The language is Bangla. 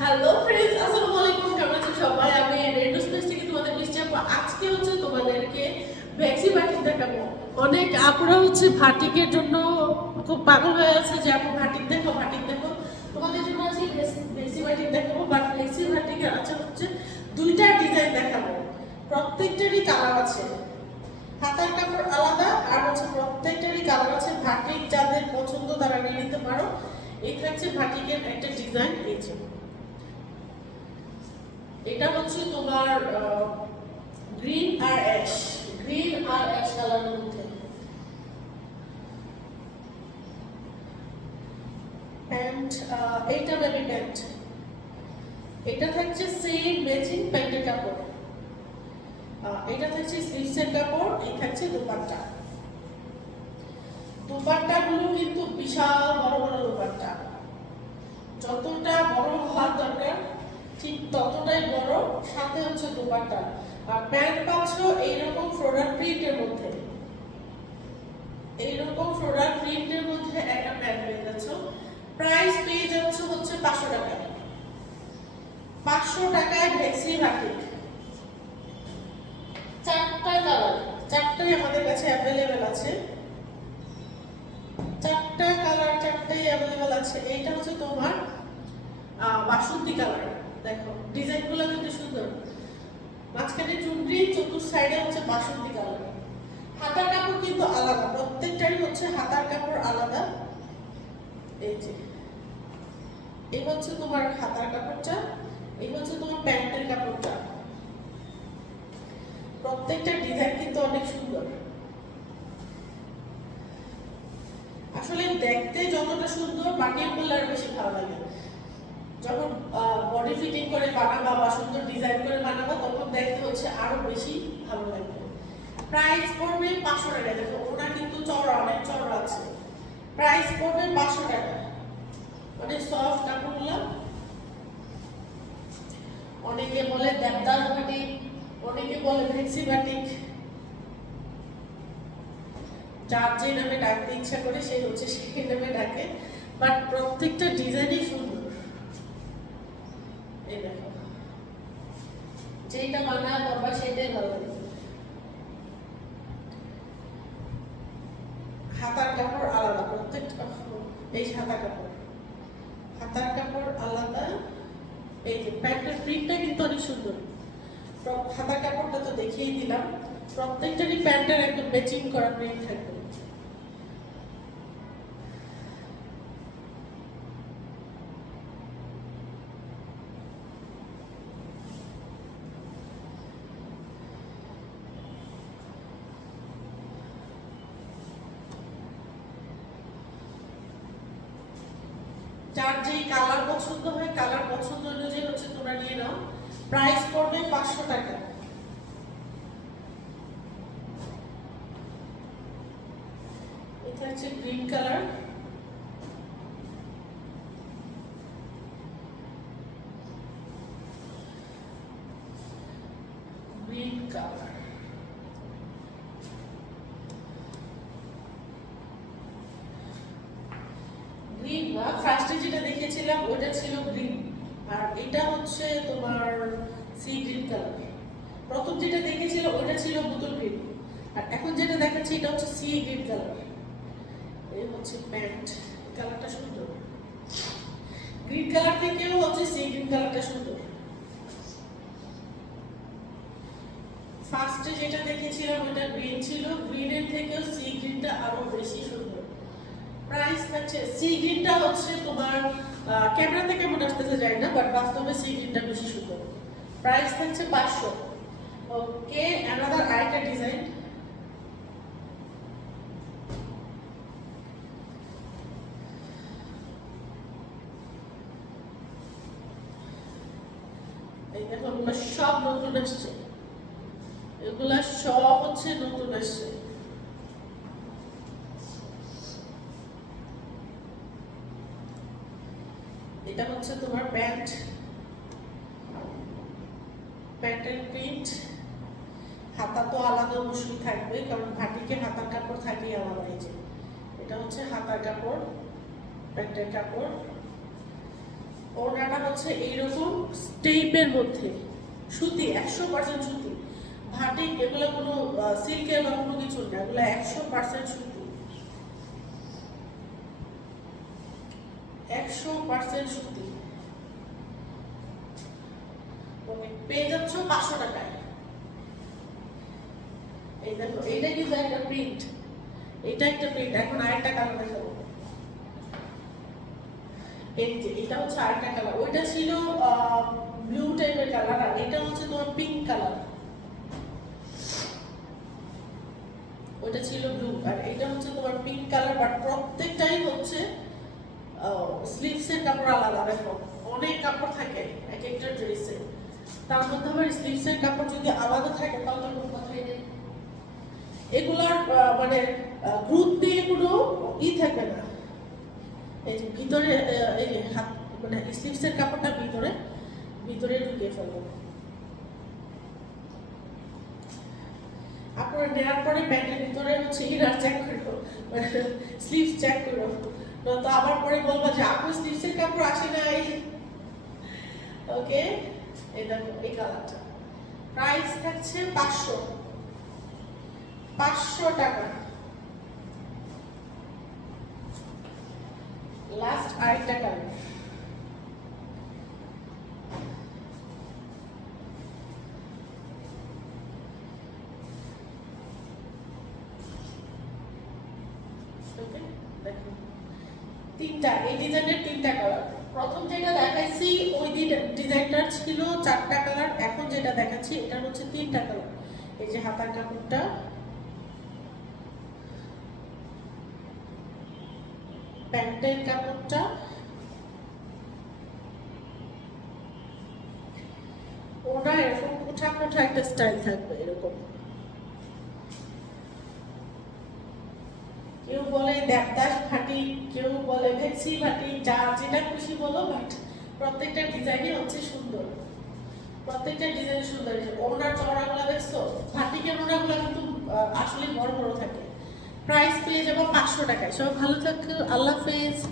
হ্যালো ফ্রেন্ডস আসসালামু আলাইকুম, কেমন আছো সবাই? আমি রেডিও স্পেস থেকে তোমাদের আপু। আজকে হচ্ছে তোমাদেরকে ভ্যাকসি বাটিক দেখাবো। অনেক আপুরা হচ্ছে ভাটিকের জন্য খুব পাগল হয়ে আছে যে, আপু ভাটিক দেখো ভাটিক দেখো। তোমাদের জন্য আজকে ভ্যাকসি বাটিক দেখাবো বাট ভ্যাকসি বাটিকের আছে হচ্ছে দুইটা ডিজাইন দেখাবো। প্রত্যেকটারই কালার আছে। হাতার কাপড় আলাদা, আর হচ্ছে প্রত্যেকটারই কালার আছে। ভাটিক যাদের পছন্দ তারা নিয়ে নিতে পারো। এই থাকছে ভাটিকের একটা ডিজাইন এই যে। এটা হচ্ছে তোমার গ্রিন আর অ্যাশ গ্রিন আর অ্যাশ কালারের মধ্যে। প্যান্ট এইটা বেবি প্যান্ট এটা থাকছে সেম ম্যাচিং প্যান্টের কাপড়। এটা থাকছে স্লিভসের কাপড়, এই থাকছে দোপাট্টা। দোপাট্টা গুলো কিন্তু বিশাল বড় বড় দোপাট্টা। যতটা বড় হওয়ার দরকার ঠিক ততটাই বড়, সাথে হচ্ছে দোপাট্টা। আর প্যান্ট পাচ্ছ এইরকম ফ্লোরাল প্রিন্টের মধ্যে। এইরকম ফ্লোরাল প্রিন্টের মধ্যে একটা প্যান্ট পেয়ে যাচ্ছ। প্রাইস পেয়ে যাচ্ছ হচ্ছে পাঁচশো টাকায়। পাঁচশো টাকায় ভ্যাকসি রাখি চারটা কালার। চারটাই আমাদের কাছে অ্যাভেলেবেল আছে। চারটা কালার, চারটাই অ্যাভেলেবেল আছে। এইটা হচ্ছে তোমার বাসন্তী কালার। দেখো, ডিজাইনগুলো কিন্তু সুন্দর। মাঝখানে চুনরি, চতুর সাইডে হচ্ছে বাসন্তী কালার। হাতার কাপড় কিন্তু আলাদা, প্রত্যেকটারই হচ্ছে হাতার কাপড় আলাদা। এই যে, এই হচ্ছে তোমার হাতার কাপড়টা, এই হচ্ছে তোমার প্যান্টের কাপড়টা। প্রত্যেকটা ডিজাইন কিন্তু অনেক সুন্দর। আসলে দেখতে যতটা সুন্দর, বানিয়ে করলে আর বেশি ভালো লাগে। যখন বডি ফিটিং করে বানাবা বা সুন্দর ডিজাইন করে বানাবা, তখন দেখতে হচ্ছে আরও বেশি ভালো লাগবে। প্রাইস পড়বে পাঁচশো টাকা। দেখো, ওটা কিন্তু চড়া, অনেক চড়া আছে। প্রাইস পড়বে পাঁচশো টাকা। অনেক সফট কাপড়গুলো অনেকে বলে দেবদাস বাটিক অনেকে বলে ভেক্সি বাটিক যার যে নামে ডাকতে ইচ্ছা করে, সে হচ্ছে সেই নামে ডাকে। বাট প্রত্যেকটা ডিজাইনই সুন্দর। এই দেখো। যেটা বানা করবা সেটাই ভালো। হাতার কাপড় আলাদা, প্রত্যেকটা কাপড়। হাতার কাপড় আলাদা প্রিন্টটা কিন্তু অনেক সুন্দর। হাতার কাপড়টা তো দেখিয়েই দিলাম। প্রত্যেকটারই প্যান্টের একদম ম্যাচিং করা প্রিন্ট থাকবে। যার যেই কালার পছন্দ হয় কালার পছন্দ অনুযায়ী হচ্ছে তোমরা নিয়ে নাও। প্রাইস পড়বে পাঁচশো টাকা। এটা হচ্ছে green colour green colour green না ফার্স্টে যেটা দেখেছিলাম, ওটা ছিল গ্রিন আর এটা হচ্ছে তোমার সি গ্রিন কালার প্রথম যেটা দেখেছিলাম ওটা ছিল বোতল গ্রিন আর এখন যেটা দেখাচ্ছি, এটা হচ্ছে সি গ্রিন কালার এই হচ্ছে প্যান্ট কালারটা সুন্দর। গ্রিন কালার থেকেও হচ্ছে সি গ্রিন কালারটা সুন্দর। ফার্স্টে যেটা দেখেছিলাম, ওটা গ্রিন ছিল। গ্রিনের থেকেও সি গ্রিনটা আরও বেশি সুন্দর। প্রাইস থাকছে সি গ্রিনটা হচ্ছে তোমার ক্যামেরাতে কেমন আসতেছে যায় না বাট বাস্তবে সি গ্রিনটা বেশি সুন্দর। প্রাইস থাকছে পাঁচশো। ওকে অ্যানাদার আরেকটা ডিজাইন এগুলো সব নতুন আসছে। এগুলা সব হচ্ছে নতুন আসছে। এটা হচ্ছে তোমার প্যান্ট। প্যান্টের প্রিন্ট। হাতা তো আলাদা অবশ্যই থাকবে, কারণ ভাটিকে হাতার কাপড় থাকেই আলাদা এই যে। এটা হচ্ছে হাতার কাপড়, প্যান্টের কাপড়। ওড়নাটা হচ্ছে এইরকম স্টেপের মধ্যে। সুতি, একশো পার্সেন্ট সুতি। ভাটি, এগুলো কোনো সিল্কের বা কোনো কিছু না, এগুলো একশো পার্সেন্ট সুতি। একশো পার্সেন্ট সুতি। পেয়ে যাচ্ছ পাঁচশো টাকায়। এই দেখো, এইটা কিন্তু একটা প্রিন্ট এটা একটা প্রিন্ট এখন আরেকটা কালার দেখাবো। এই যে, এটা হচ্ছে আরেকটা কালার ওইটা ছিল ব্লু টাইপের কালার আর এটা হচ্ছে তোমার পিঙ্ক কালার ওটা ছিল ব্লু আর এটা হচ্ছে তোমার পিঙ্ক কালার বাট প্রত্যেকটাই হচ্ছে স্লিভসের কাপড় আলাদা, দেখো, অনেক কাপড় থাকে, এক একটা ড্রেসে তার মধ্যে আবার স্লিভসের কাপড় যদি আলাদা থাকে, তাহলে তো কোনো কথাই নেই। এগুলার মানে গ্রুপ দিয়ে কোনো ই থাকবে না। এই যে ভিতরে এই হাত মানে স্লিভসের কাপড়টা ভিতরে ভিতরে ঢুকিয়ে ফেলব আপনারা নেওয়ার পরে প্যান্টের ভিতরে হচ্ছে ইনার চেক করব মানে স্লিভস চেক করব তো আবার পরে বলবা যে আপু স্লিভসের কাপড় আসে নাই। ওকে দেখো, এই কালারটা। প্রাইস থাকছে পাঁচশো। পাঁচশো টাকা। লাস্ট আরেকটা কালার Okay, দেখো। তিনটা, এই ডিজাইনের তিনটা কালার প্রথম যেটা দেখাইছি, ওই ডিজাইনটার ছিল চারটা কালার এখন যেটা দেখাচ্ছি এটা হচ্ছে তিনটা কালার এই যে হাতার কাপড়টা। প্যান্টের কাপড়টা। ওটা এরকম কোঠা কোঠা একটা স্টাইল থাকবে, এরকম। কেউ বলে দেবদাস ভাটি কেউ বলে ভেক্সি ভাটি যা যেটা খুশি বলো বাট প্রত্যেকটা ডিজাইনই হচ্ছে সুন্দর। প্রত্যেকটা ডিজাইন সুন্দর। ওনার চড়াগুলো দেখছ ভাটিকের ওনাগুলো কিন্তু আসলে বড় বড় থাকে। প্রাইস পেয়ে যাব পাঁচশো টাকায়। সব ভালো থাকো, আল্লাহ হাফেজ।